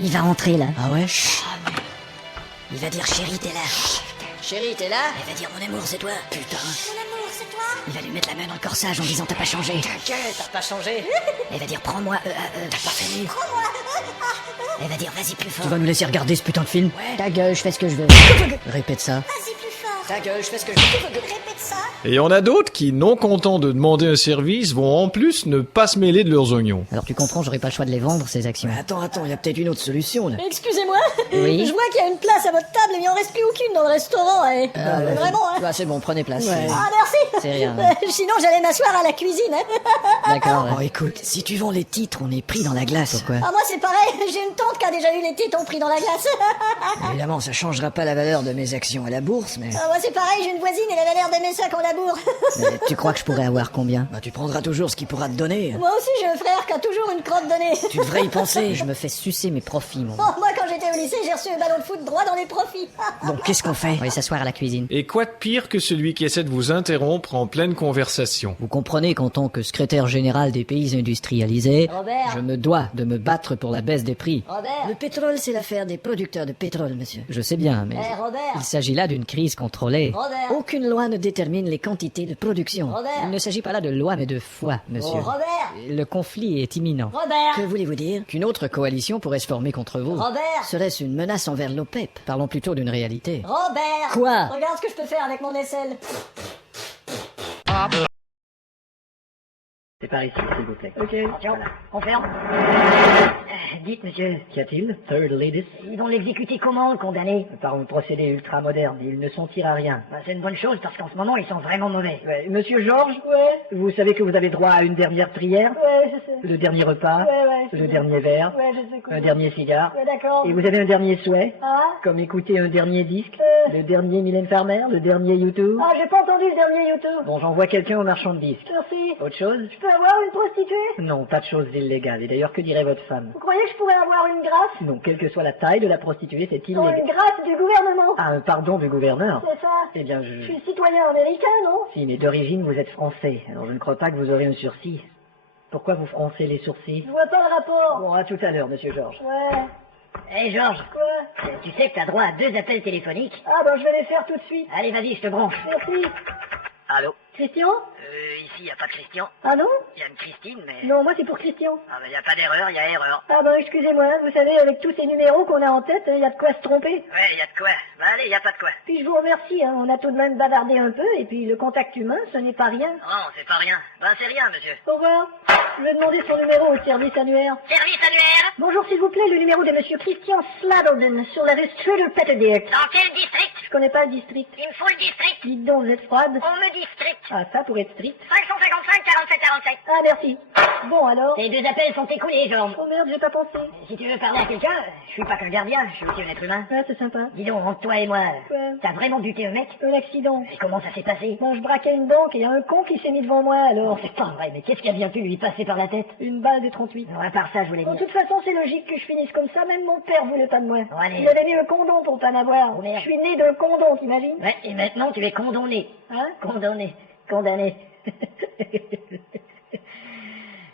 Il va rentrer là. Ah ouais, chut. Il va dire chérie, t'es là. Chérie, t'es là? Elle va dire mon amour, c'est toi. Putain. Mon amour, c'est toi? Il va lui mettre la main dans le corsage en disant t'as pas changé. T'inquiète, t'as pas changé. Elle va dire prends-moi, T'as pas fini. Prends-moi. Elle va dire vas-y plus fort. Tu vas nous laisser regarder ce putain de film? Ouais. Ta gueule, je fais ce que je veux. Répète ça. Vas-y plus fort. Ta gueule, je fais ce que je veux. Répète ça. Et on a d'autres qui, non contents de demander un service, vont en plus ne pas se mêler de leurs oignons. Alors tu comprends, j'aurais pas le choix de les vendre, ces actions. Attends, il y a peut-être une autre solution là. Excusez-moi, Oui. je vois qu'il y a une place à votre table, mais il en reste plus aucune dans le restaurant. Vraiment, hein. Bah c'est bon, prenez place. Ah, merci. C'est rien. Sinon, j'allais m'asseoir à la cuisine. Hein. D'accord. Oh écoute, si tu vends les titres, on est pris dans la glace. Pourquoi? Ah, moi, c'est pareil. J'ai une tante qui a déjà eu les tétons pris dans la glace. Évidemment, ça changera pas la valeur de mes actions à la bourse, mais... Ah, moi, c'est pareil. J'ai une voisine, elle avait l'air d'aimer ça qu'on laboure. Mais tu crois que je pourrais avoir combien? Bah tu prendras toujours ce qu'il pourra te donner. Moi aussi, j'ai un frère qui a toujours une crotte de nez. Tu devrais y penser. Je me fais sucer mes profits, mon. Oh, moi, quand j'étais au lycée, j'ai reçu un ballon de foot droit dans les profits. Donc qu'est-ce qu'on fait? On va s'asseoir à la cuisine. Et quoi de pire que celui qui essaie de vous interrompre en pleine conversation? Vous comprenez qu'en tant que secrétaire général des pays industrialisés, Robert. je me dois de me battre pour la baisse des prix. Robert. Le pétrole, c'est l'affaire des producteurs de pétrole, monsieur. Je sais bien, mais Eh, Robert. il s'agit là d'une crise contrôlée. Robert. Aucune loi ne détermine les quantités de production. Robert. Il ne s'agit pas là de loi, mais de foi, monsieur. Robert. Le conflit est imminent. Robert. Que voulez-vous dire? Qu'une autre coalition pourrait se former contre vous. Robert. Serait-ce une menace envers l'OPEP? Parlons plutôt d'une réalité. Robert. Quoi? Regarde ce que je peux faire avec mon aisselle. C'est par ici, s'il vous plaît. Ok. Tiens, on ferme. Dites, monsieur, qu'y a-t-il? Third ladies? Ils vont l'exécuter comment, le condamné? Par un procédé ultra moderne, il ne sentir à rien. Bah, c'est une bonne chose, parce qu'en ce moment, ils sont vraiment mauvais. Ouais, monsieur Georges? Ouais. Vous savez que vous avez droit à une dernière prière? Ouais, je sais. Le dernier repas? Ouais, Le dernier verre? Ouais, je sais quoi. Un dernier cigare? Ouais, d'accord. Et vous avez un dernier souhait? Ah? Comme écouter un dernier disque? Le dernier Mylène Farmer? Le dernier YouTube? Ah, j'ai pas entendu le dernier YouTube. Bon, j'envoie quelqu'un au marchand de disques. Merci. Autre chose? Je peux avoir une prostituée? Non, pas de choses illégales. Et d'ailleurs, que dirait votre femme? Vous croyez que je pourrais avoir une grâce? Non, quelle que soit la taille de la prostituée, c'est Non, illégal. une grâce du gouvernement. Ah, un pardon du gouverneur? C'est ça. Eh bien, Je suis citoyen américain, non? Si, mais d'origine, vous êtes français, alors je ne crois pas que vous aurez un sursis. Pourquoi vous froncez les sourcils? Je vois pas le rapport. Bon, à tout à l'heure, monsieur Georges. Ouais. Hé Georges, Quoi? tu sais que t'as droit à 2 appels téléphoniques? Ah, ben, je vais les faire tout de suite. Allez, vas-y, je te branche. Merci. Allô? Christian? Ici, y a pas de Christian. Ah non? Y a une Christine, mais... Non, moi c'est pour Christian. Ah, mais y a pas d'erreur, y a erreur. Ah ben excusez-moi, vous savez, avec tous ces numéros qu'on a en tête, il y a de quoi se tromper. Ouais, y a de quoi. Bah allez, y a pas de quoi. Puis je vous remercie, hein, on a tout de même bavardé un peu, et puis le contact humain, ce n'est pas rien. Non, c'est pas rien. Ben c'est rien, monsieur. Au revoir. Je vais demander son numéro au service annuaire. Service annuaire? Bonjour s'il vous plaît, le numéro de monsieur Christian Sladolden, sur la rue Struder-Petterdirk. Dans quel district? Je connais pas le district. Il me faut le district. Dites donc, vous êtes froide. On me dit strict. Ah ça, pour être strict. 555 47 47. Ah merci. Bon alors. Ces 2 appels sont écoulés, Georges. Oh merde, j'ai pas pensé. Si tu veux parler à quelqu'un, je suis pas qu'un gardien, je suis aussi un être humain. Ah c'est sympa. Dis donc, entre toi et moi, Ouais. t'as vraiment buté un mec? Un accident. Et comment ça s'est passé? Bon, je braquais une banque et il y a un con qui s'est mis devant moi alors. Oh, c'est pas vrai, mais qu'est-ce qui a bien pu lui passer par la tête? Une balle de 38. Non, à part ça, je voulais De dire. toute façon, c'est logique que je finisse comme ça, même mon père voulait pas de moi. Bon, allez. Il avait mis un condom pour pas m'avoir. Oh, merde. Je suis né d'un condom, t'imagines? Ouais, et maintenant tu es condamné. Hein? Condamné. Condamné.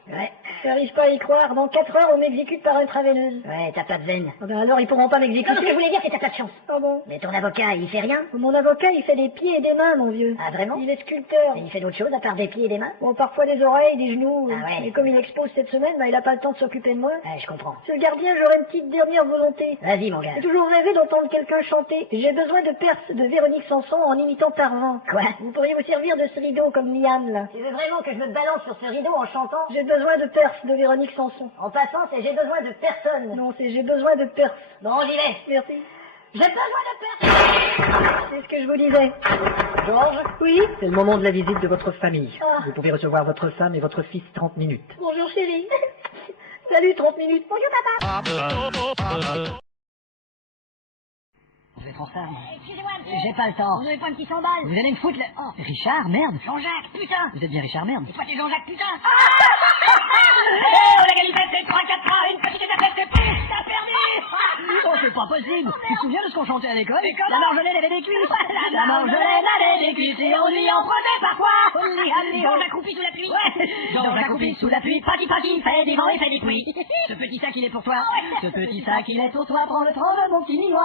Ouais. J'arrive pas à y croire. Dans 4 heures, on m'exécute par intraveineuse. Ouais, t'as pas de veine. Ah ben alors, ils pourront pas Non, ce que je m'exécuter. voulais dire, c'est que t'as pas de chance. Ah bon? Mais ton avocat, il fait rien? Mon avocat, il fait des pieds et des mains, mon vieux. Ah, vraiment? Il est sculpteur. Et il fait d'autres choses à part des pieds et des mains? Bon, parfois des oreilles, des genoux. Ah ouais. Mais comme il expose cette semaine, bah, il a pas le temps de s'occuper de moi. Ouais, je comprends. Monsieur le gardien, j'aurais une petite dernière volonté. Vas-y, mon gars. J'ai toujours rêvé d'entendre quelqu'un chanter. J'ai besoin de perse de Véronique Sanson en imitant Tarzan. Quoi? Vous pourriez vous servir de ce rideau comme Liane, là. Tu veux vraiment que je me balance sur ce rideau en chantant? J'ai besoin de perse de Véronique Sanson. En passant, c'est j'ai besoin de personne. Non, c'est j'ai besoin de perse. Bon, j'y vais. Merci. J'ai besoin de personne. C'est ce que je vous disais. Georges? Oui? C'est le moment de la visite de votre famille. Ah. Vous pouvez recevoir votre femme et votre fils 30 minutes. Bonjour chérie. Salut, 30 minutes. Bonjour papa. Je vais être en retard. Excusez-moi, monsieur. J'ai pas le temps. Vous avez pas un petit 100 balles? Vous allez me foutre le... Oh, Richard, merde. Jean-Jacques, putain. Vous êtes bien Richard, merde. Et toi, t'es Jean-Jacques, putain. Oh, la galipette, c'est 3-4 une petite étapette, c'est plus, t'as perdu. Oh, c'est pas possible. Tu te souviens de ce qu'on chantait à l'école? La Marjolaine avait des cuisses. La Marjolaine avait des cuisses et on lui en prenait parfois. Jean-Jacques accroupi sous la pluie. Ouais, Georges accroupi sous la pluie, prati, fait des vents et fait des pluies. Ce petit sac, il est pour toi. Ce petit sac, il est pour toi. Prends-le, mon petit minois.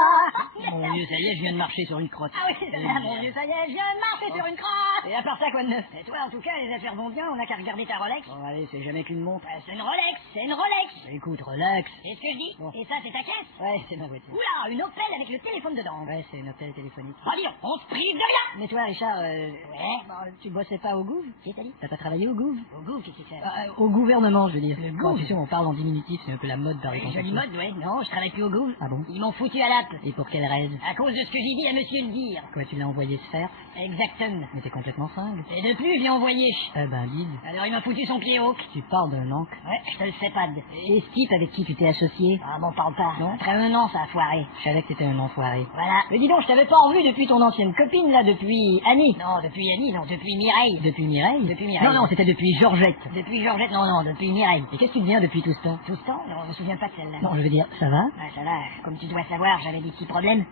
Mon Dieu, ça y est, je viens de marcher sur une crotte. Ah oui, c'est ça, mon Dieu, ça y est, je viens de marcher sur une crotte. Et à part ça, quoi de neuf? Et toi, en tout cas, les affaires vont bien, on n'a qu'à regarder ta Rolex. Bon, allez, c'est jamais qu'une montre. C'est une Rolex, c'est une Rolex. Écoute, relax. C'est ce que je dis. Bon. Et ça, c'est ta caisse. Ouais, c'est ma voiture. Oula, une Opel avec le téléphone dedans. Ouais, c'est une hôtel téléphonique. Oh, dis donc, on se prive de rien. Mais toi, Richard, Ouais. bon, tu bossais pas au Gouv? Qu'est-ce que t'as dit? T'as pas travaillé au Gouv? Au goût, qu'est-ce que c'est? Au gouvernement, je veux dire. Le Bon, Gouv? tu sais, on parle en diminutif, c'est un peu la mode par exemple. Jolie mode, ouais. Non, je travaille plus au goût. Ah bon? Ils m'ont foutu à l'appe. Et pour quelle raison? À cause de ce que j'ai dit à monsieur le dire. Quoi, tu l'as envoyé se faire? Exactement. Mais t'es complètement fringue. Et de plus, je l'ai envoyé. Eh ben, guide, Alors il m'a foutu son pied haut. tu parles d'un oncle. Ouais, je te le sais pas. Et ce type avec qui tu t'es associé? Ah bon, parle pas. Non. Après 1 an, ça a foiré. Je savais que t'étais un enfoiré. Voilà. Mais dis donc, je t'avais pas revu depuis ton ancienne copine, là, depuis Annie. Non, depuis Annie, non, depuis Mireille. Depuis Mireille? Depuis Mireille. Non, non, c'était depuis Georgette. Depuis Georgette, non, depuis Mireille. Et qu'est-ce que tu deviens depuis tout ce temps? Tout ce temps, non, je me souviens pas de celle-là. Non, je veux dire, ça va? Ouais, ça va. Comme tu dois savoir, j'avais des petits problèmes.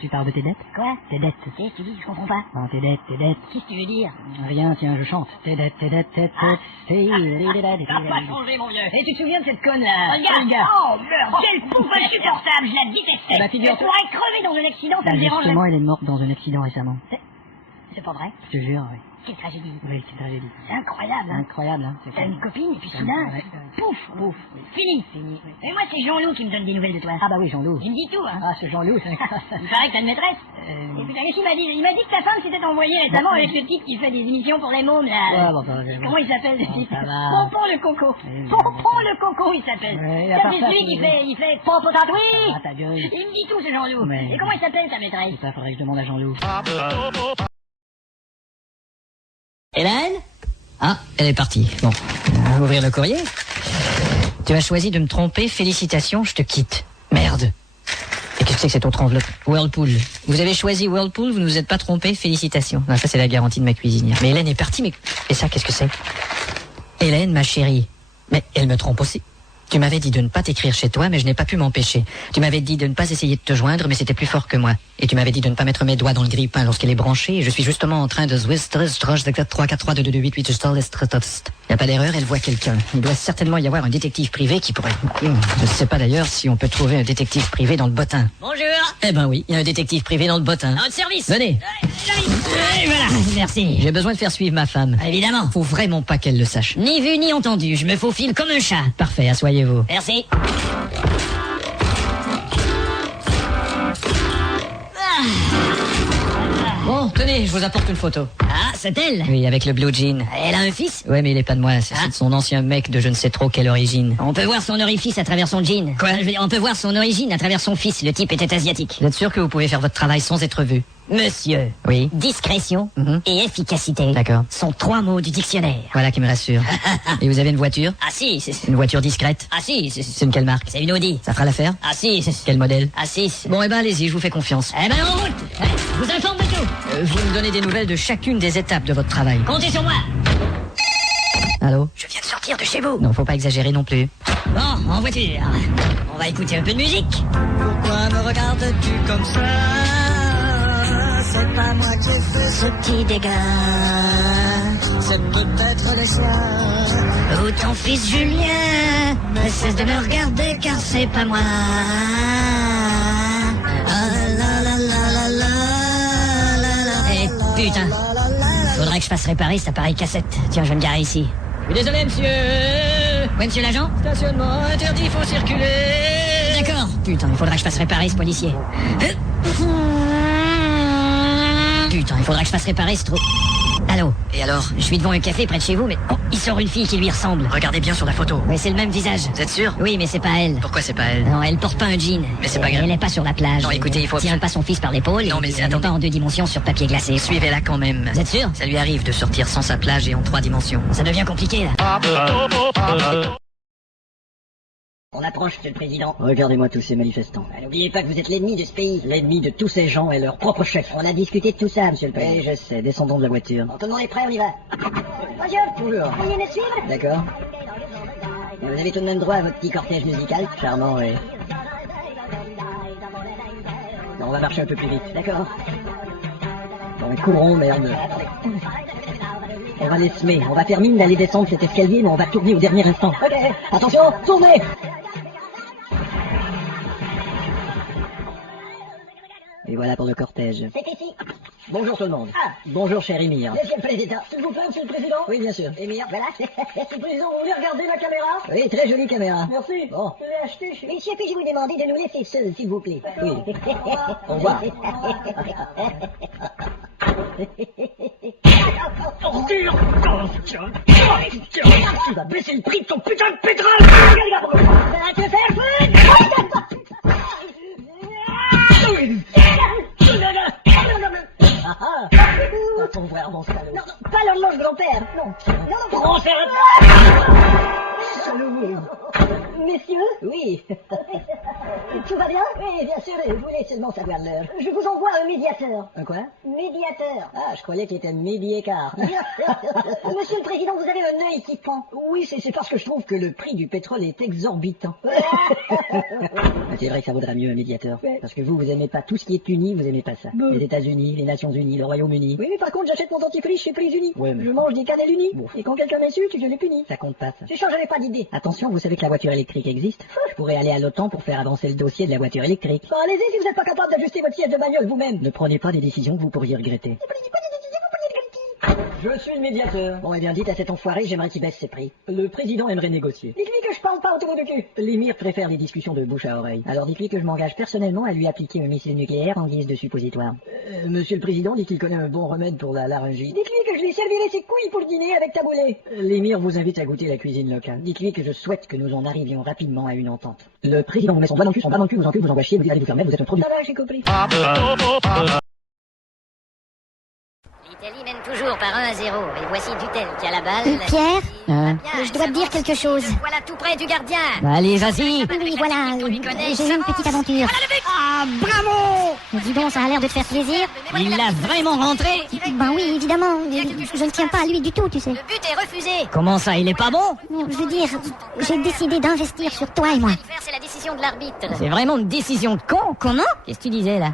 Tu parles de tes dettes? Quoi? Tes dettes. Qu'est-ce que tu dis? Je comprends pas. Non, tes dettes, tes dettes. Qu'est-ce que tu veux dire? Rien, tiens, je chante. Tes dettes, tes dettes, tes dettes. Ça va pas changer, mon vieux. Et tu te souviens de cette conne là? Olga! Oh, merde! Quelle pouffe insupportable! Je la détestais! Eh ben, figure-toi- Elle pourrait crever dans un accident, ça Bah, me dérange. justement, elle est morte dans un accident récemment. C'est pas vrai? Je te jure, oui. Quelle tragédie! Oui, c'est une tragédie. C'est incroyable, hein? Incroyable, hein. c'est T'as comme- une copine, et puis Ouais, soudain, ouais. pouf! Ouf. Fini! Fini. oui. Et moi, c'est Jean-Loup qui me donne des nouvelles de toi. Ah bah oui, Jean-Loup. Il me dit tout, hein? Ah, ce Jean-Loup, c'est... Il paraît que t'as une maîtresse. Et putain, qu'est-ce qu'il m'a dit? Il m'a dit que ta femme s'était envoyée récemment avec ce type qui fait des émissions pour les mômes, là. Ouais, bon, bah, Comment il s'appelle, ce Bon, type? ça va. Pompon le Coco. Oui, Pompon le Coco, il s'appelle. Ouais, à Ça, part c'est ça, celui qui c'est- fait Pompon tatoué. Ah, ta gueule. Il me dit tout, ce Jean-Loup. Mais- Et comment il s'appelle, ta maîtresse? Ça, faudrait que je demande à Jean-Loup. Hélène? Ah, elle est partie. Bon, ouvrir le courrier. Tu as choisi de me tromper, félicitations, je te quitte. Merde. Et qu'est-ce que c'est que cette autre enveloppe? Whirlpool. Vous avez choisi Whirlpool, vous ne vous êtes pas trompé, félicitations. Non, ça c'est la garantie de ma cuisinière. Mais Hélène est partie, mais... Et ça, qu'est-ce que c'est? Hélène, ma chérie. Mais elle me trompe aussi. Tu m'avais dit de ne pas t'écrire chez toi, mais je n'ai pas pu m'empêcher. Tu m'avais dit de ne pas essayer de te joindre, mais c'était plus fort que moi. Et tu m'avais dit de ne pas mettre mes doigts dans le grille-pain lorsqu'elle est branchée, et je suis justement en train de... Il n'y a pas d'erreur, elle voit quelqu'un. Il doit certainement y avoir un détective privé qui pourrait... Je ne sais pas d'ailleurs si on peut trouver un détective privé dans le bottin. Bonjour. Eh ben oui, il y a un détective privé dans le bottin. À votre service. Venez. Et voilà, merci. J'ai besoin de faire suivre ma femme. Évidemment. Faut vraiment pas qu'elle le sache. Ni vu ni entendu, je me faufile comme un chat. Parfait, asseyez-vous. Merci. Bon, tenez, je vous apporte une photo. Ah, c'est elle. Oui, avec le blue jean. Elle a un fils. Ouais, mais il est pas de moi, c'est Ah. de son ancien mec de je ne sais trop quelle origine. On peut voir son orifice à travers son jean. Quoi? Je veux dire, on peut voir son origine à travers son fils. Le type était asiatique. Vous êtes sûr que vous pouvez faire votre travail sans être vu? Monsieur, Oui. discrétion Mhm. et efficacité D'accord. sont 3 mots du dictionnaire. Voilà qui me rassure. Et vous avez une voiture? Ah si, c'est... Une voiture discrète? Ah si, C'est une quelle marque? c'est une Audi. Ça fera l'affaire? Ah si, c'est... Quel modèle? Ah si, Bon, eh ben allez-y, je vous fais confiance. Eh ben en route. Je vous informe de tout. Vous me donnez des nouvelles de chacune des étapes de votre travail. Comptez sur moi. Allô? Je viens de sortir de chez vous. Non, faut pas exagérer non plus. Bon, en voiture. On va écouter un peu de musique. Pourquoi me regardes-tu comme ça? C'est pas moi qui ai fait Ce petit dégât. C'est peut-être le sien. Ou ton fils Julien. Mais cesse de me regarder car c'est pas moi. Ah la la la la la la la. Eh putain. Faudrait que je fasse réparer cet appareil cassette. Tiens, je vais me garer ici. Je suis désolé, monsieur. Oui, monsieur l'agent? Stationnement interdit, faut circuler. D'accord. Putain, il faudra que je fasse réparer ce policier. Putain, il faudra que je fasse réparer ce trou. Allô? Et alors? Je suis devant un café près de chez vous, mais oh, il sort une fille qui lui ressemble. Regardez bien sur la photo. Mais c'est le même visage. Vous êtes sûr? Oui, mais c'est pas elle. Pourquoi c'est pas elle? Non, elle porte pas un jean. Mais c'est pas grave. Elle est pas sur la plage. Non, écoutez, il faut... Elle tient pas son fils par l'épaule. Non, et mais elle n'est attendez. pas en 2 dimensions sur papier glacé. Suivez-la quand même. Vous êtes sûr? Ça lui arrive de sortir sans sa plage et en 3 dimensions. Ça devient compliqué, là. On approche, monsieur le président. Regardez-moi tous ces manifestants. N'oubliez pas que vous êtes l'ennemi de ce pays. L'ennemi de tous ces gens et leur propre chef. On a discuté de tout ça, monsieur le président. Oui, je sais. Descendons de la voiture. Bon, tout le monde est prêt, on y va. Bonjour. Bonjour. Veuillez me suivre. D'accord. Et vous avez tout de même droit à votre petit cortège musical. Charmant, oui. Bon, on va marcher un peu plus vite. D'accord. Bon, courons, merde. On va les semer. On va faire mine d'aller descendre cet escalier, mais on va tourner au dernier instant. Ok, attention, tournez. Et voilà pour le cortège. C'est ici. Bonjour tout le monde. Ah. Bonjour cher Émir. Monsieur le Président. S'il vous plaît, Monsieur le Président. Oui, bien sûr. Émir, voilà. Monsieur le Président, vous voulez regarder ma caméra? Oui, très jolie caméra. Merci. Bon. Je l'ai acheté chez... Messieurs, puis-je vous demander de nous laisser seuls, s'il vous plaît? Oui. Au revoir. Ordure! Tu vas baisser le prix de ton putain de pétrole! Tu veux faire foutre? Ton frère, mon salaud. Non, non, pas l'horloge grand-père. Non. Non, non, Prends ça! Messieurs, Oui. tout va bien? Oui, bien sûr, je voulais seulement savoir l'heure. Je vous envoie un médiateur. Un quoi? Médiateur. Ah, je croyais qu'il était midi et quart. Monsieur le Président, vous avez un œil qui pend. Oui, c'est parce que je trouve que le prix du pétrole est exorbitant. C'est vrai que ça vaudra mieux un médiateur. Parce que vous aimez pas tout ce qui est uni, vous aimez pas ça. Les États-Unis, les Nations Unies, le Royaume-Uni. Oui, mais par contre, j'achète mon dentifrice chez Prix Unis. Ouais, mais- Je mange des cannelles unies. Bon. Et quand quelqu'un m'insulte, je les punis. Ça compte pas, ça. Je changerai pas d'idée. Attention, vous savez que la voiture électrique existe. Je pourrais aller à l'OTAN pour faire avancer le dossier de la voiture électrique. Bon, allez-y si vous n'êtes pas capable d'ajuster votre siège de bagnole vous-même. Ne prenez pas des décisions que vous pourriez regretter. Je suis le médiateur. Bon, eh bien, dites à cet enfoiré, j'aimerais qu'il baisse ses prix. Le président aimerait négocier. Dites-lui que je parle pas autour de cul. L'émir préfère les discussions de bouche à oreille. Alors dites-lui que je m'engage personnellement à lui appliquer un missile nucléaire en guise de suppositoire. Monsieur le président dit qu'il connaît un bon remède pour la laryngite. Dites-lui que je lui servirai ses couilles pour le dîner avec taboulé. L'émir vous invite à goûter la cuisine locale. Dites-lui que je souhaite que nous en arrivions rapidement à une entente. Le président vous met son doigt dans le cul, son bras dans le cul, vous encule, vous envoie chier, vous dit allez vous fermer, vous êtes un produit. Ça va, j'ai compris. L'Italie mène toujours par 1-0. Et voici Dutel qui a la balle. Pierre, Bien, je dois te dire quelque chose. Voilà tout près du gardien. Bah, allez, vas-y. Oui, voilà, j'ai eu une petite aventure. Ah, bravo! Dis donc, ça a l'air de te faire plaisir. Il l'a vraiment rentré. Ben oui, évidemment, je ne tiens pas à lui du tout, tu sais. Le but est refusé. Comment ça, il est pas bon? Non, je veux dire, j'ai décidé d'investir sur toi et moi. Faire, c'est la décision de l'arbitre. C'est vraiment une décision de con. Comment? Qu'est-ce que tu disais, là?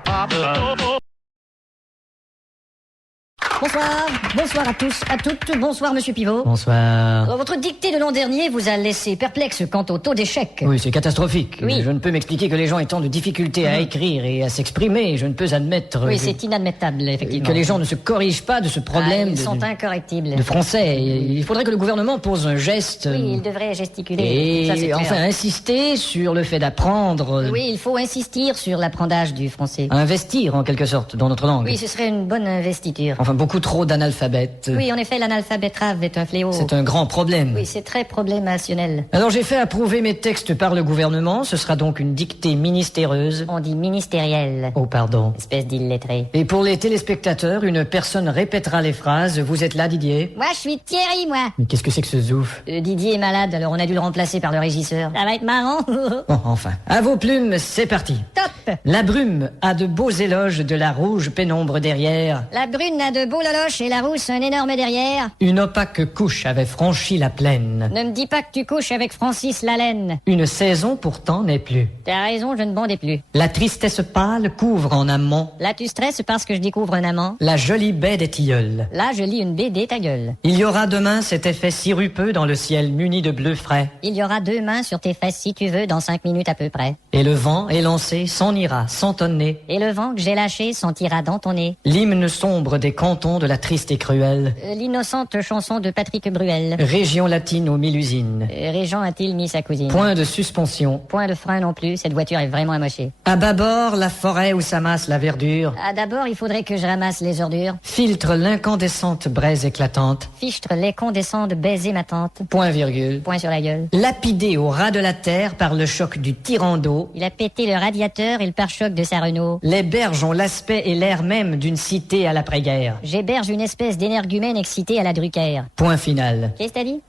Bonsoir, bonsoir à tous, à toutes, bonsoir Monsieur Pivot. Bonsoir. Alors, votre dictée de l'an dernier vous a laissé perplexe quant au taux d'échec. Oui, c'est catastrophique. Oui. Je ne peux m'expliquer que les gens étant de difficultés à écrire et à s'exprimer, je ne peux admettre Oui, que- c'est inadmettable, effectivement. que les gens ne se corrigent pas de ce problème Ils de- sont incorrectibles. de français. Il faudrait que le gouvernement pose un geste Oui, il devrait gesticuler. et Ça, c'est clair. enfin insister sur le fait d'apprendre, Oui, il faut insister sur l'apprentissage du français. investir en quelque sorte dans notre langue. Oui, ce serait une bonne investiture. Enfin, beaucoup trop d'analphabètes. Oui, en effet, l'analphabétrave est un fléau. C'est un grand problème. Oui, c'est très problémationnel. Alors j'ai fait approuver mes textes par le gouvernement. Ce sera donc une dictée ministéreuse. On dit ministériel. Oh, pardon. Espèce d'illettré. Et pour les téléspectateurs, une personne répétera les phrases. Vous êtes là, Didier? Moi, je suis Thierry, moi. Mais qu'est-ce que c'est que ce zouf? Didier est malade, alors on a dû le remplacer par le régisseur. Ça va être marrant. Bon, enfin. À vos plumes, c'est parti. Top. La brume a de beaux éloges de la rouge pénombre derrière. La brune a de beaux loloches et la rousse un énorme derrière. Une opaque couche avait franchi la plaine. Ne me dis pas que tu couches avec Francis Lalaine. Une saison pourtant n'est plus. T'as raison, je ne bondais plus. La tristesse pâle couvre en amont Là, tu stresses parce que je découvre un amant. la jolie baie des tilleuls. Là, je lis une BD, ta gueule. Il y aura demain cet effet sirupeux dans le ciel muni de bleu frais. Il y aura 2 mains sur tes fesses si tu veux dans 5 minutes à peu près. Et le vent élancé s'en ira sans tonner. Et le vent que j'ai lâché sentira dans ton nez. L'hymne sombre des cantons de la triste et cruelle L'innocente chanson de Patrick Bruel. région latine aux 1000 usines. Régent a-t-il mis sa cousine? Point de suspension. Point de frein non plus, cette voiture est vraiment amochée. À bâbord, la forêt où s'amasse la verdure Ah, d'abord, il faudrait que je ramasse les ordures. filtre l'incandescente braise éclatante. Fichtre les condescends de baiser ma tante. Point virgule. Point sur la gueule. Lapidé au ras de la terre par le choc du tyran d'eau, Il a pété le radiateur et le pare-choc de sa Renault. les berges ont l'aspect et l'air même d'une cité à l'après-guerre. J'héberge une espèce d'énergumène excité à la Drucker. Point final. Qu'est-ce que t'as dit?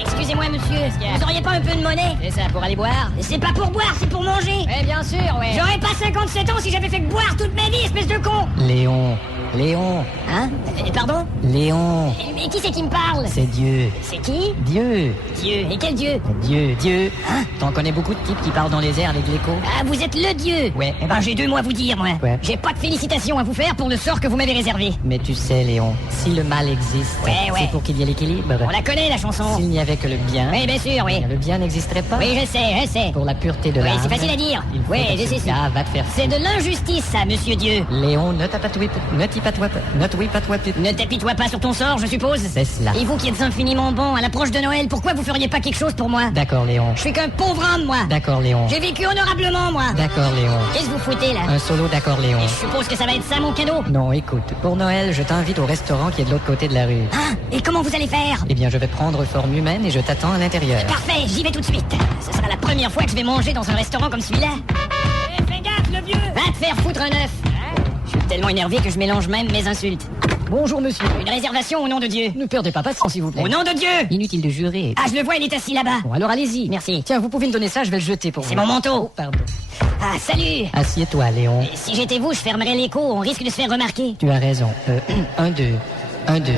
Excusez-moi, monsieur, vous auriez pas un peu de monnaie? C'est ça, pour aller boire? C'est pas pour boire, c'est pour manger! Eh bien sûr, ouais. J'aurais pas 57 ans si j'avais fait que boire toute ma vie, espèce de con! Léon, Léon. Hein? Pardon? Léon. Mais qui c'est qui me parle? C'est Dieu. C'est qui? Dieu. Dieu. Et quel Dieu? Dieu. Hein? T'en connais beaucoup de types qui parlent dans les airs avec l'écho? Ah, vous êtes le Dieu? Ouais. Eh ben, j'ai 2 mots à vous dire, moi. Ouais. J'ai pas de félicitations à vous faire pour le sort que vous m'avez réservé. Mais tu sais, Léon, si le mal existe, Ouais. c'est pour qu'il y ait l'équilibre. On la connaît, la chanson. S'il n'y avait que le bien, Oui, bien sûr, oui. le bien n'existerait pas. Oui, je sais. Pour la pureté de Oui, l'âme. c'est facile à dire. Il faut Oui, que je sais ce ça. gars va te faire. C'est de l'injustice, ça, monsieur Dieu. Léon, ne t'apitoie pas. Ne t'apitoie pas sur ton sort, je suppose. C'est cela. Et vous qui êtes infiniment bon à l'approche de Noël, pourquoi vous feriez pas quelque chose pour moi? D'accord, Léon. Je suis qu'un pauvre homme, moi. D'accord, Léon. J'ai vécu honorablement, moi. D'accord, Léon. Qu'est-ce que vous foutez, là? Un solo d'accord, Léon. Et je suppose que ça va être ça, mon cadeau. Non, écoute, pour Noël, je t'invite au restaurant qui est de l'autre côté de la rue. Ah, et comment vous allez faire? Eh bien, je vais prendre forme humaine et je t'attends à l'intérieur. Parfait, j'y vais tout de suite. Ce sera la première fois que je vais manger dans un restaurant comme celui-là. Fais gaffe, le vieux! Va te faire foutre un œuf. Je suis tellement énervé que je mélange même mes insultes. Bonjour, monsieur. Une réservation au nom de Dieu. Ne perdez pas patience, s'il vous plaît. Au nom de Dieu! Inutile de jurer. Ah, je le vois, il est assis là-bas. Bon, alors allez-y. Merci. Tiens, vous pouvez me donner ça, je vais le jeter pour vous. C'est mon manteau. Oh, pardon. Ah, salut! Assieds-toi, Léon. Et si j'étais vous, je fermerais l'écho, on risque de se faire remarquer. Tu as raison. 1, 2. 1, 2.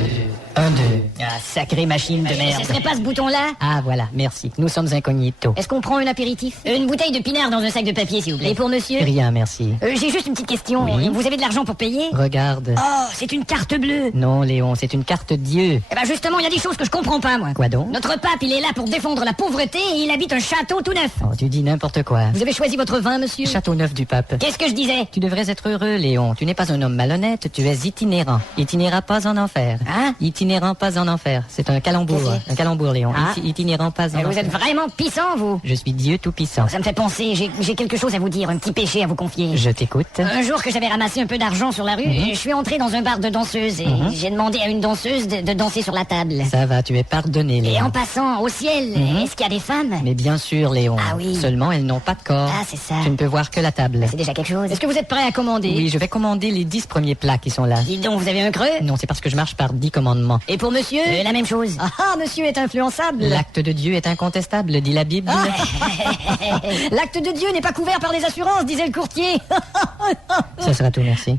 1, 2. Ah, sacrée machine de merde. Ce serait pas ce bouton-là? Ah, voilà, merci. Nous sommes incognito. Est-ce qu'on prend un apéritif? Une bouteille de pinard dans un sac de papier, s'il vous plaît. Et pour monsieur? Rien, merci. J'ai juste une petite question. Oui. Vous avez de l'argent pour payer? Regarde. Oh, c'est une carte bleue. Non, Léon, c'est une carte Dieu. Eh ben justement, il y a des choses que je comprends pas, moi. Quoi donc? Notre pape, il est là pour défendre la pauvreté et il habite un château tout neuf. Oh, tu dis n'importe quoi. Vous avez choisi votre vin, monsieur? Château neuf du pape. Qu'est-ce que je disais? Tu devrais être heureux, Léon. Tu n'es pas un homme malhonnête, tu es itinérant. Itinérant pas en enfer. Hein? Itinérant pas en enfer. C'est un calembour. Qu'est-ce que Un calembour, Léon. Ah. Itinérant pas en Vous enfer. êtes vraiment pissant, vous. Je suis Dieu tout-puissant. Ça me fait penser, j'ai quelque chose à vous dire, un petit péché à vous confier. Je t'écoute. Un jour que j'avais ramassé un peu d'argent sur la rue, je suis entré dans un bar de danseuses et j'ai demandé à une danseuse de danser sur la table. Ça va, tu es pardonné, Et Léon. en passant au ciel, est-ce qu'il y a des femmes? Mais bien sûr, Léon. Ah oui. Seulement, elles n'ont pas de corps. Ah, c'est ça. Tu ne peux voir que la table. C'est déjà quelque chose. Est-ce que vous êtes prêt à commander? Oui, je vais commander les 10 premiers plats qui sont là. Dites donc, vous avez un creux? Non, c'est parce que je marche par 10 commandements. Et pour monsieur? La même chose. Ah, monsieur est influençable. L'acte de Dieu est incontestable, dit la Bible. L'acte de Dieu n'est pas couvert par les assurances, disait le courtier. Ça sera tout, merci.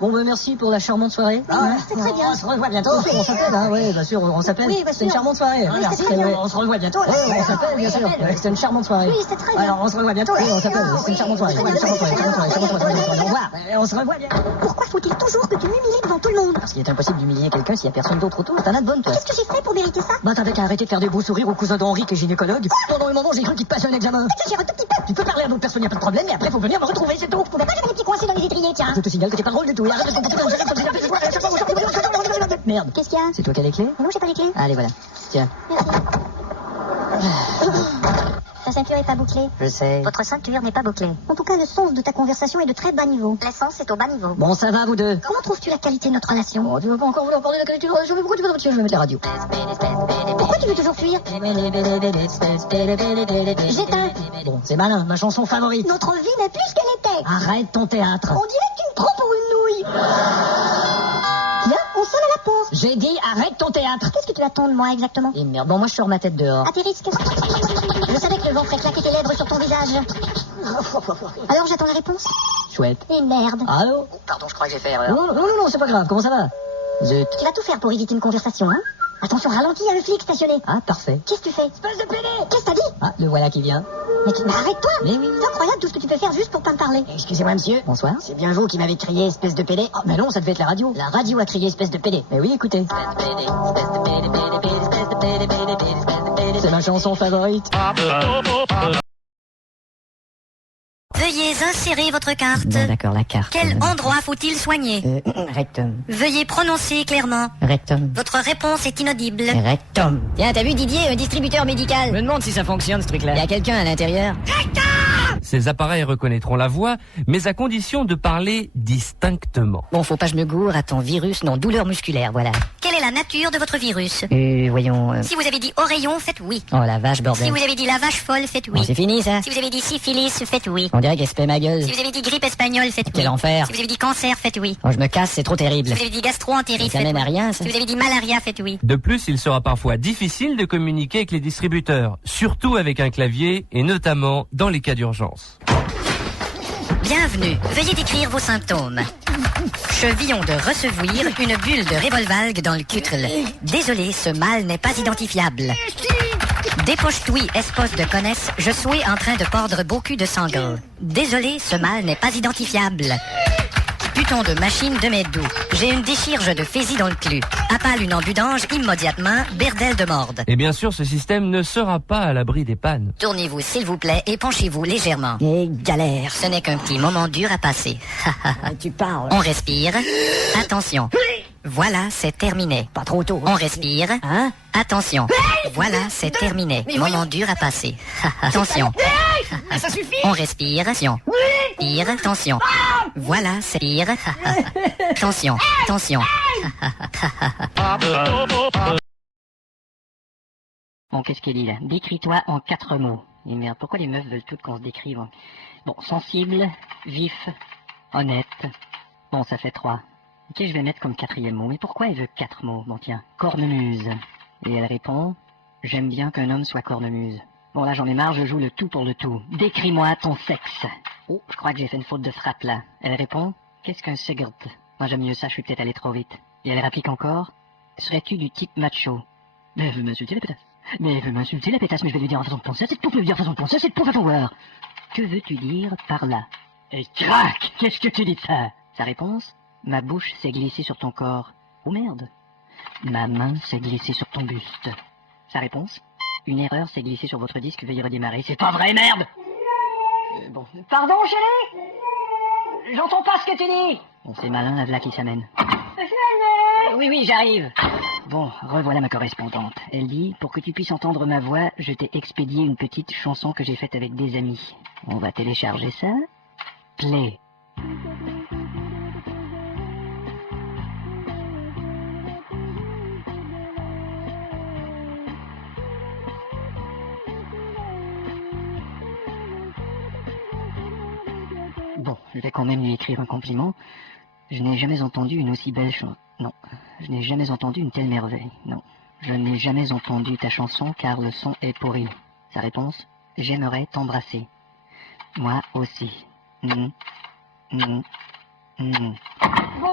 Bon, ben merci pour la charmante soirée. C'était très bien. On se revoit bientôt. Bien sûr, on s'appelle, hein, oui, bien sûr, on s'appelle. Oui, bien C'était une sûr. charmante soirée. Oui, c'était très bien. On se revoit bientôt. Oui, on s'appelle, bien sûr. C'était une charmante soirée. Oui, c'était très bien. Alors, on se revoit bientôt. Oui, on s'appelle. C'était une charmante soirée. Très bien. Charmante soirée, charmante soirée, charmante soirée. Au revoir. On se revoit bientôt. Pourquoi faut-il toujours que tu m'humilies devant tout le monde? Parce qu'il est impossible d'humilier quelqu'un s'il y a personne d'autre autour. T'en as de bonnes, toi. Qu'est-ce que j'ai fait pour mériter ça? Bah, t'avais qu'à arrêter de faire des beaux sourires au cousin d'Henri qui est gynécologue. Pendant le moment, j'ai cru qu'il te passait un examen. J'ai un tout petit peu. Tu peux parler à d'autres personnes, y a pas de problème, mais après, faut venir me retrouver, c'est tout. Pourquoi j'avais des petits coincés dans les étriers, tiens? Je te signale que t'es pas drôle du tout. Et arrête de Merde. Qu'est-ce qu'il y a? C'est toi qui as les clés? Non, j'ai pas les clés. Allez, voilà. Tiens. Merci. Ta ceinture est pas bouclée. Je sais. Votre ceinture n'est pas bouclée. En tout cas, le sens de ta conversation est de très bas niveau. L'essence est au bas niveau. Bon, ça va, vous deux? Comment trouves-tu la qualité de notre relation? Oh, tu veux pas encore vouloir parler de la qualité de la relation? Mais pourquoi tu veux pas? Tiens, je vais mettre la radio. Pourquoi tu veux toujours fuir? J'éteins. Bon, c'est malin, ma chanson favorite. Notre vie n'est plus ce qu'elle était. Arrête ton théâtre. On dirait que tu me prends pour une nouille. Viens, on sonne à la porte. J'ai dit arrête ton théâtre. Qu'est-ce que tu attends de moi exactement? Et merde, bon, moi je sors ma tête dehors. À tes risques. Je savais que le vent ferait claquer tes lèvres sur ton visage. Alors j'attends la réponse. Chouette. Et merde. Allô? Pardon, je crois que j'ai fait erreur. Non, c'est pas grave, comment ça va? Zut. Tu vas tout faire pour éviter une conversation, hein? Attention, ralentis, il y a le flic stationné. Ah, parfait. Qu'est-ce que tu fais? Espèce de pédé! Qu'est-ce que t'as dit? Ah, le voilà qui vient. Mais arrête-toi! Mais oui. C'est incroyable tout ce que tu peux faire juste pour pas me parler. Excusez-moi, monsieur. Bonsoir. C'est bien vous qui m'avez crié, espèce de pédé. Oh, mais non, ça devait être la radio. La radio a crié espèce de pédé. Mais oui, écoutez. C'est ma chanson favorite. Veuillez insérer votre carte. Bon, d'accord, la carte. Quel endroit faut-il soigner? Rectum. Veuillez prononcer clairement. Rectum. Votre réponse est inaudible. Rectum. Tiens, t'as vu Didier, un distributeur médical? Je me demande si ça fonctionne, ce truc-là. Il y a quelqu'un à l'intérieur. Ces appareils reconnaîtront la voix, mais à condition de parler distinctement. Bon, faut pas que je me gourre à ton virus, non, douleur musculaire, voilà. Quelle est la nature de votre virus? Voyons... Si vous avez dit oreillon, faites oui. Oh la vache, bordel. Si vous avez dit la vache folle, faites Bon, oui. c'est fini, ça. Si vous avez dit syphilis, faites oui. On dirait qu'elle se paie ma gueule. Si vous avez dit grippe espagnole, faites oui. Quel enfer. Si vous avez dit cancer, faites oui. Oh, je me casse, c'est trop terrible. Si vous avez dit gastro-entérite, Ça faites mène à oui. rien, ça. Si vous avez dit malaria, faites oui. De plus, il sera parfois difficile de communiquer avec les distributeurs, surtout avec un clavier et notamment dans les cas d'urgence. Bienvenue. Veuillez décrire vos symptômes. Chevillon de recevoir, une bulle de révolvalgue dans le cutrel. Désolé, ce mal n'est pas identifiable. Dépêche-toi, espèce de connaisse, je suis en train de pordre beaucoup de sangle. Désolé, ce mal n'est pas identifiable. Putain de machine de mes doux. J'ai une déchirure de fési dans le cul. Appale une ambudange immédiatement, berdelle de morde. Et bien sûr, ce système ne sera pas à l'abri des pannes. Tournez-vous s'il vous plaît et penchez-vous légèrement. Et galère. Ce n'est qu'un petit moment dur à passer. Tu parles. On respire. Attention. Voilà, c'est terminé. Pas trop tôt. On respire. Hein? Attention. Voilà, c'est terminé. Moment dur à passer. Attention. Ça suffit. On respire. Attention. Pire. Attention. Voilà, c'est pire. Attention. Attention. Bon, qu'est-ce qu'il dit là? Décris-toi en 4 mots. Et merde, pourquoi les meufs veulent toutes qu'on se décrive? Bon, sensible, vif, honnête. Bon, ça fait 3. Ok, je vais mettre comme 4e mot. Mais pourquoi elle veut 4 mots? Bon, tiens, cornemuse. Et elle répond, j'aime bien qu'un homme soit cornemuse. Bon, là, j'en ai marre, je joue le tout pour le tout. Décris-moi ton sexe. Oh, je crois que j'ai fait une faute de frappe, là. Elle répond, qu'est-ce qu'un cigarette? Moi, j'aime mieux ça, je suis peut-être allé trop vite. Et elle réplique encore, serais-tu du type macho? Mais elle veut m'insulter la pétasse. Mais elle veut m'insulter la pétasse, mais je vais lui dire en façon de penser, cette pouffe, je vais lui dire en façon de penser, cette pouffe à ton voir. Que veux-tu dire par là? Et crac! Qu'est-ce que tu dis de ça? Sa réponse, ma bouche s'est glissée sur ton corps. Oh merde. Ma main s'est glissée sur ton buste. Sa réponse, une erreur s'est glissée sur votre disque, veuillez redémarrer. C'est pas vrai, merde! Bon. Pardon, chérie? J'entends pas ce que tu dis. Bon, c'est malin, la v'là qui s'amène. Oui, j'arrive. Bon, revoilà ma correspondante. Elle dit, pour que tu puisses entendre ma voix, je t'ai expédié une petite chanson que j'ai faite avec des amis. On va télécharger ça. Play. Bon, je vais quand même lui écrire un compliment. Je n'ai jamais entendu une aussi belle chanson. Non, je n'ai jamais entendu une telle merveille. Non, je n'ai jamais entendu ta chanson car le son est pourri. Sa réponse, j'aimerais t'embrasser. Moi aussi. Bon,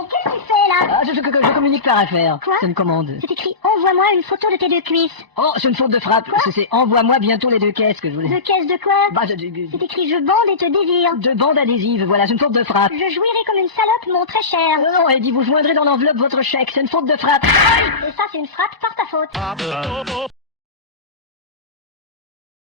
qu'est-ce que tu fais là? Ah, je communique par affaire. Quoi? C'est une commande. C'est écrit envoie-moi une photo de tes 2 cuisses. Oh, c'est une faute de frappe. C'est envoie-moi bientôt les 2 caisses que je voulais. 2 caisses de quoi? Bah, C'est écrit je bande et te désire. 2 bandes adhésives, voilà, c'est une faute de frappe. Je jouirai comme une salope, mon très cher. Non, elle dit vous joindrez dans l'enveloppe votre chèque, c'est une faute de frappe. Et ça, c'est une frappe par ta faute.